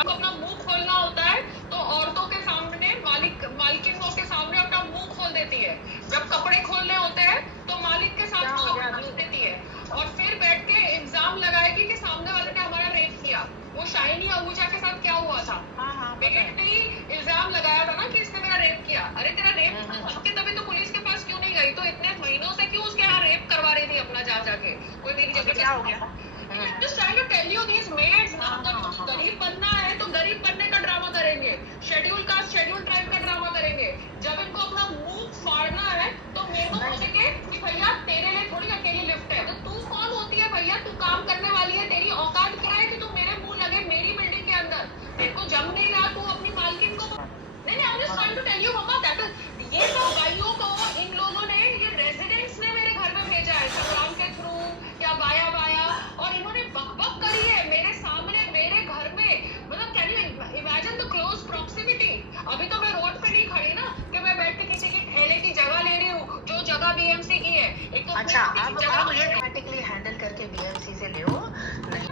जब अपना मुंह खोलना होता है तो औरतों के सामने मालिकिनों के सामने अपना मुंह खोल देती है, जब कपड़े खोलने होते हैं तो मालिक के सामने कपड़े खोल देती है और फिर बैठ के इल्जाम लगाएगी कि सामने वाले ने हमारा रेप किया। वो शाइनी आहूजा के साथ क्या हुआ था, पेट ने ही इल्जाम लगाया था ना कि इसने मेरा रेप किया। अरे तेरा रेप के तभी तो पुलिस के पास क्यों नहीं गई, तो इतने महीनों से क्यों उसके यहाँ रेप करवा रही थी अपना जा जाके, कोई मेरी जगह क्या हो गया। Just trying to tell you these maids ना, गरीब बनना है तो गरीब बनने का ड्रामा करेंगे, शेड्यूल कास्ट शेड्यूल ट्राइब का ड्रामा करेंगे। जब इनको अपना मुंह फाड़ना है तो मेरे को पूछेंगे कि भैया तेरे लिए थोड़ी अकेली लिफ्ट है, तो तू कौन होती है भैया, तू काम करने वाली है, तेरी औकात क्या है कि तू मेरे मुंह लगे मेरी बिल्डिंग के अंदर, तेरे को जम नहीं रहा, तू अपनी मालकिन को नहीं। I'm just trying to tell you mamma that is ये सब भाइयों को इन लोगों ने, ये रेजिडेंट्स ने मेरे घर में भेजा है संग्राम के थ्रू या बाया बाया, और इन्होंने बकबक करी है मेरे सामने मेरे घर में। मतलब can you imagine the close proximity. अभी तो मैं रोड पे नहीं खड़ी ना कि मैं बैठ के किसी की ठेले की जगह ले रही हूँ जो जगह बीएमसी की है। एक तो अच्छा आप ये डिप्लोमेटिकली हैंडल करके बीएमसी से ले,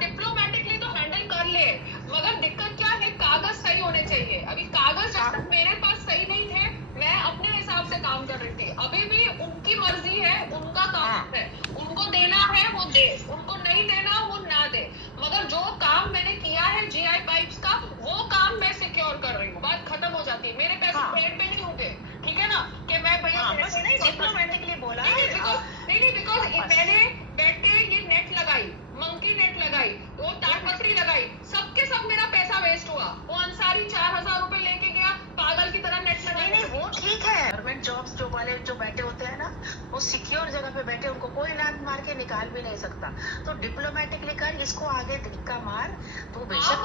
डिप्लोमेटिकली तो हैंडल कर ले, मगर दिक्कत क्या है, कागज सही होने चाहिए। अभी कागज जब तक मेरे पास सही नहीं थे मैं अपने हिसाब से काम कर रही थी, अभी भी उनकी मर्जी है, उनका काम है, उनको देना है वो दे, उनको नहीं देना वो ना दे। मगर जो काम मैंने किया है जीआई पाइप्स का, वो काम मैं सिक्योर कर रही हूँ, बात खत्म हो जाती है। मेरे पैसे पेड़ पे नहीं होंगे, ठीक है ना, कि मैं भैया डिप्लोमेटिकली बोला नहीं बिकॉज मैंने बैठ के ये नेट लगाई, मंकी नेट लगाई, वो ताटपत्री लगाई, सबके सब मेरा पैसा वेस्ट हुआ। वो अंसारी 4000 रुपए लेके गया पागल की तरह नेट लगाई। नहीं वो ठीक है, गवर्नमेंट जॉब्स जो वाले जो बैठे होते हैं ना, वो सिक्योर जगह पे बैठे, उनको कोई लात मार के निकाल भी नहीं सकता। तो डिप्लोमेटिकली कर, इसको आगे धक्का मार, तो बेशक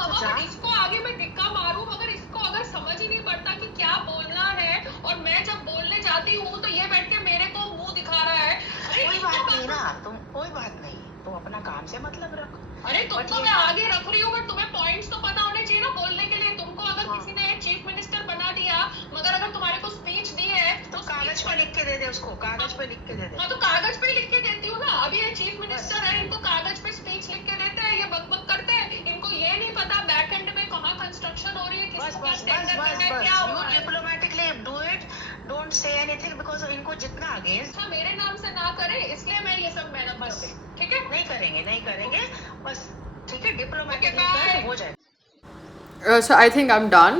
इसको आगे मैं धक्का मारूं, मगर इसको अगर समझ ही नहीं पड़ता कि क्या बोलना है, और मैं जब बोलने जाती हूँ तो ये बैठ के मेरे को मुंह दिखा रहा है। कोई बात नहीं ना, तुम कोई बात नहीं, तुम अपना काम से मतलब रखो। अरे तुमको मैं आगे रख रही हूँ, बट तुम्हें पॉइंट्स तो पता होने चाहिए ना बोलने के लिए। तुमको अगर किसी ने चीफ मिनिस्टर बना दिया, मगर अगर तुम्हारे को स्पीच दी है तो कागज पे लिख के दे दे उसको, कागज पे लिख के दे दे। हाँ तो कागज पे लिख के देती हूँ ना। अभी ये चीफ मिनिस्टर है, इनको कागज पे स्पीच लिख के देते हैं, ये बकबक करते हैं, इनको ये नहीं पता बैक एंड में कहाँ कंस्ट्रक्शन हो रही है, बस diplomatically do it, don't say anything, because इनको जितना अगेंस्ट मेरे नाम से ना करे, इसलिए मैं ये सब मेहनत करती हूँ, ठीक है। नहीं करेंगे बस, ठीक है, डिप्लोमेटिकली हो जाए। So I think I'm done.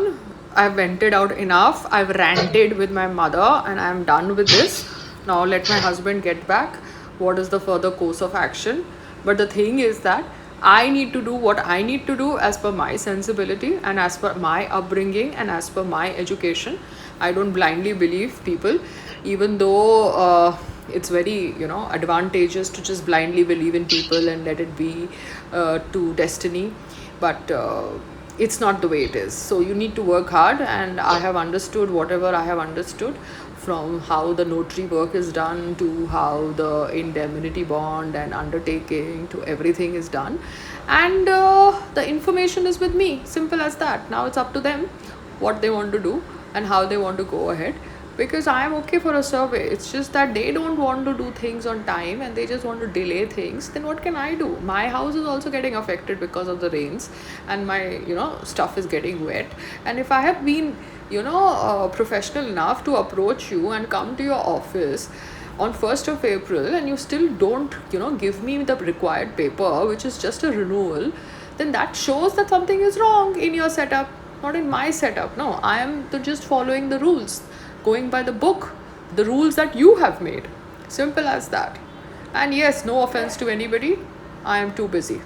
I've vented out enough. I've ranted with my mother and I'm done with this. Now let my husband get back. What is the further course of action? But the thing is that I need to do what I need to do as per my sensibility and as per my upbringing and as per my education. I don't blindly believe people, even though it's very advantageous to just blindly believe in people and let it be to destiny. But it's not the way it is. So you need to work hard, and I have understood whatever I have understood, from how the notary work is done to how the indemnity bond and undertaking to everything is done, and the information is with me. Simple as that. Now it's up to them what they want to do and how they want to go ahead, because I am okay for a survey. It's just that they don't want to do things on time and they just want to delay things. Then what can I do? My house is also getting affected because of the rains, and my stuff is getting wet. And if I have been professional enough to approach you and come to your office on 1st of April and you still don't give me the required paper, which is just a renewal, then that shows that something is wrong in your setup, not in my setup. No, I am just following the rules, going by the book, the rules that you have made. Simple as that. And yes, no offense to anybody, I am too busy.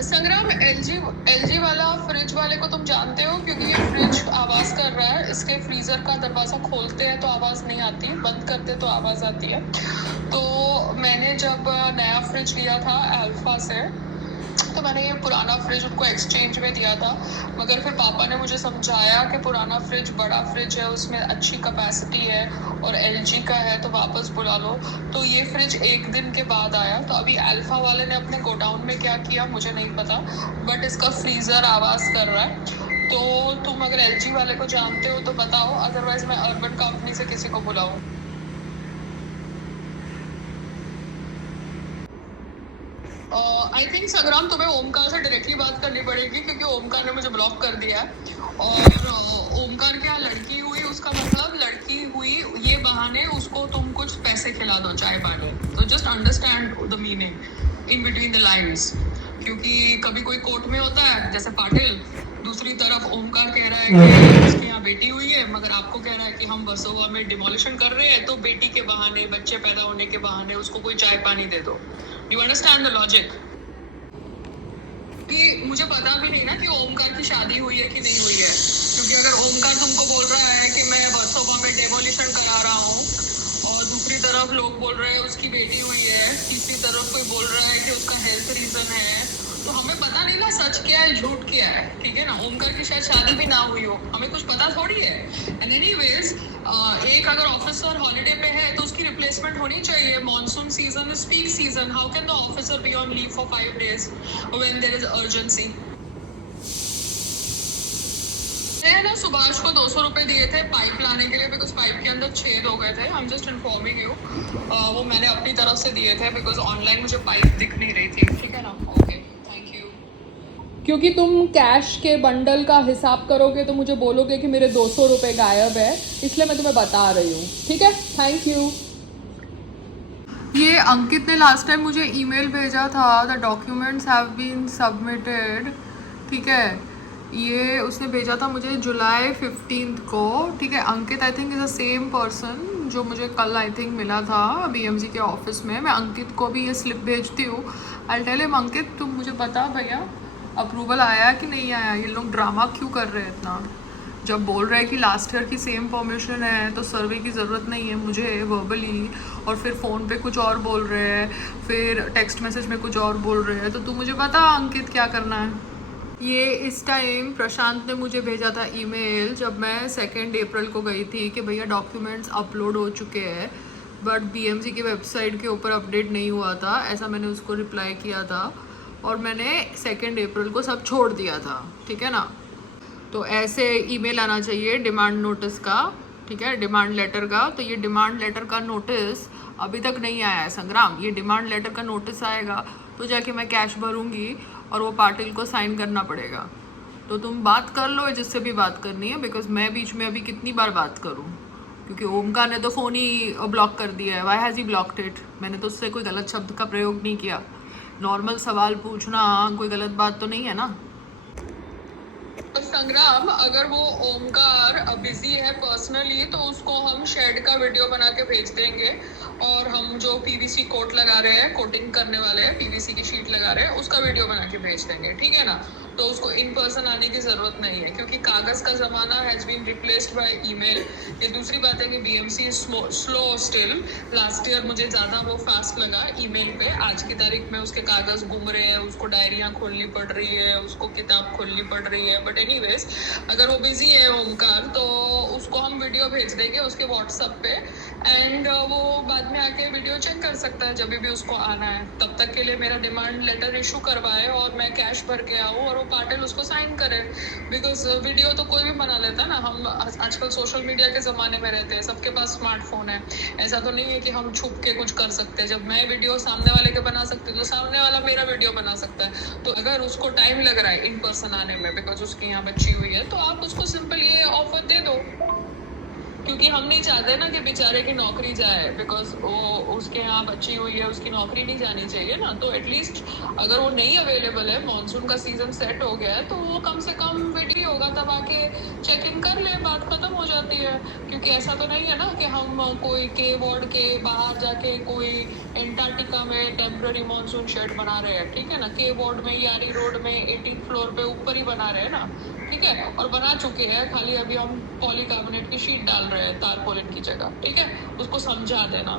संग्राम, LG वाला fridge वाले को तुम जानते हो, क्योंकि ये fridge आवाज कर रहा है। इसके फ्रीजर का दरवाजा खोलते हैं तो आवाज नहीं आती, बंद करते तो आवाज आती है। तो मैंने जब नया फ्रिज लिया था अल्फा से, तो मैंने ये पुराना फ्रिज उनको एक्सचेंज में दिया था, मगर फिर पापा ने मुझे समझाया कि पुराना फ्रिज बड़ा फ्रिज है, उसमें अच्छी कैपेसिटी है और एलजी का है, तो वापस बुला लो। तो ये फ्रिज 1 दिन के बाद आया। तो अभी अल्फा वाले ने अपने गोडाउन में क्या किया मुझे नहीं पता, बट इसका फ्रीज़र आवाज़ कर रहा है। तो तुम अगर एलजी वाले को जानते हो तो बताओ, अदरवाइज मैं अर्बन कंपनी से किसी को बुलाऊँ। आई थिंक संग्राम तुम्हें ओमकार से डायरेक्टली बात करनी पड़ेगी, क्योंकि ओमकार ने मुझे ब्लॉक कर दिया है। और ओमकार क्या लड़की हुई, उसका मतलब लड़की हुई ये बहाने उसको तुम कुछ पैसे खिला दो, चाय पानी। तो just understand the meaning in between the lines, क्योंकि कभी कोई कोर्ट में होता है जैसे पाटिल, दूसरी तरफ ओमकार कह रहा है कि उसके यहाँ बेटी हुई है, मगर आपको कह रहा है कि हम वर्सोवा में डिमोलिशन कर रहे हैं, तो बेटी के बहाने, बच्चे पैदा होने के बहाने उसको कोई चाय पानी दे दो। You understand the logic? कि मुझे पता भी नहीं ना कि ओमकार की शादी हुई है कि नहीं हुई है, क्योंकि अगर ओमकार तुमको बोल रहा है कि मैं वर्सोवा में डेमोलिशन करा रहा हूँ, और दूसरी तरफ लोग बोल रहे हैं उसकी बेटी हुई है, तीसरी तरफ कोई बोल रहा है कि उसका हेल्थ रीजन है, तो हमें पता नहीं ना सच क्या है झूठ क्या है, ठीक है ना। ओमकार की शायद शादी भी ना हुई हो, हमें कुछ पता थोड़ी है। एंड एनीवेज, एक अगर ऑफिसर हॉलीडे पे है तो उसकी रिप्लेसमेंट होनी चाहिए। Monsoon season is peak season, how can the officer be on leave for 5 days when there is urgency? मैंने ना सुभाष को 200 रुपए दिए थे पाइप लाने के लिए, बिकॉज पाइप के अंदर छेद हो गए थे। I am just informing you, वो मैंने अपनी तरफ से दिए थे, बिकॉज ऑनलाइन मुझे पाइप दिख नहीं रही थी, ठीक है ना। Okay, thank you. क्योंकि तुम कैश के बंडल का हिसाब करोगे तो मुझे बोलोगे कि मेरे 200 रुपये गायब है, इसलिए मैं तुम्हें बता रही हूँ, ठीक है। Thank you. ये अंकित ने लास्ट टाइम मुझे ईमेल भेजा था, the documents have been submitted, ठीक है। ये उसने भेजा था मुझे जुलाई 15 को, ठीक है। Ankit I think is the same person जो मुझे कल आई थिंक मिला था बीएमसी के ऑफिस में। मैं अंकित को भी ये स्लिप भेजती हूँ। आई टेल हिम, अंकित तुम मुझे बता भैया अप्रूवल आया कि नहीं आया, ये लोग ड्रामा क्यों कर रहे हैं इतना। जब बोल रहे हैं कि लास्ट ईयर की सेम परमिशन है तो सर्वे की ज़रूरत नहीं है मुझे वर्बली, और फिर फ़ोन पे कुछ और बोल रहे हैं, फिर टेक्स्ट मैसेज में कुछ और बोल रहे हैं, तो तू मुझे बता अंकित क्या करना है। ये इस टाइम प्रशांत ने मुझे भेजा था ईमेल जब मैं 2 अप्रैल को गई थी कि भैया डॉक्यूमेंट्स अपलोड हो चुके हैं, बट बीएमसी की वेबसाइट के ऊपर अपडेट नहीं हुआ था, ऐसा मैंने उसको रिप्लाई किया था, और मैंने 2 अप्रैल को सब छोड़ दिया था, ठीक है ना। तो ऐसे ईमेल आना चाहिए डिमांड नोटिस का, ठीक है, डिमांड लेटर का। तो ये डिमांड लेटर का नोटिस अभी तक नहीं आया है संग्राम। ये डिमांड लेटर का नोटिस आएगा तो जाके मैं कैश भरूंगी और वो पाटिल को साइन करना पड़ेगा। तो तुम बात कर लो जिससे भी बात करनी है, बिकॉज मैं बीच में अभी कितनी बार बात करूँ, क्योंकि ओमकार ने तो फ़ोन ही ब्लॉक कर दिया है। Why has he blocked it? मैंने तो उससे कोई गलत शब्द का प्रयोग नहीं किया। नॉर्मल सवाल पूछना कोई गलत बात तो नहीं है ना। संग्राम, अगर वो ओमकार बिजी है पर्सनली तो उसको हम शेड का वीडियो बना के भेज देंगे, और हम जो पीवीसी कोट लगा रहे हैं, कोटिंग करने वाले हैं, पीवीसी की शीट लगा रहे हैं, उसका वीडियो बना के भेज देंगे, ठीक है ना। तो उसको इन पर्सन आने की जरूरत नहीं है, क्योंकि कागज का जमाना has been replaced by email. ये दूसरी बात है कि BMC is slow still. Last year मुझे ज्यादा वो फास्ट लगा ईमेल पे, आज की तारीख में उसके कागज घूम रहे हैं, उसको डायरियां खोलनी पड़ रही है, उसको किताब खोलनी पड़ रही है। बट एनीवेज, अगर वो बिजी है ओमकार तो उसको हम वीडियो भेज देंगे उसके व्हाट्सएप पे, एंड वो बाद में आके वीडियो चेक कर सकता है जब भी उसको आना है। तब तक के लिए मेरा डिमांड लेटर इशू करवाए और मैं कैश भर के आऊँ और वो पाटिल उसको साइन करे, बिकॉज वीडियो तो कोई भी बना लेता है ना। हम आजकल सोशल मीडिया के ज़माने में रहते हैं, सबके पास स्मार्टफोन है। ऐसा तो नहीं है कि हम छुप के कुछ कर सकते हैं। जब मैं वीडियो सामने वाले के बना सकती हूँ तो सामने वाला मेरा वीडियो बना सकता है। तो अगर उसको टाइम लग रहा है इन पर्सन आने में बिकॉज उसकी यहाँ बच्ची हुई है, तो आप उसको सिंपल ये ऑफर दे दो, क्योंकि हम नहीं चाहते ना कि बेचारे की नौकरी जाए, बिकॉज वो उसके यहाँ बच्ची हुई है, उसकी नौकरी नहीं जानी चाहिए ना। तो एटलीस्ट अगर वो नहीं अवेलेबल है, मॉनसून का सीजन सेट हो गया है, तो वो कम से कम वीडियो होगा तब आके चेक इन कर ले, बात खत्म हो जाती है। क्योंकि ऐसा तो नहीं है ना कि हम कोई के वार्ड के बाहर जाके कोई एंटार्क्टिका में टेम्पररी मॉनसून शेड बना रहे हैं, ठीक है ना। के वार्ड में, यारी रोड में 18th फ्लोर पे ऊपर ही बना रहे हैं ना, ठीक है। और बना चुके हैं, खाली अभी हम पॉलीकार्बोनेट की शीट डाल रहे हैं तारपोलिन की जगह, ठीक है। उसको समझा देना।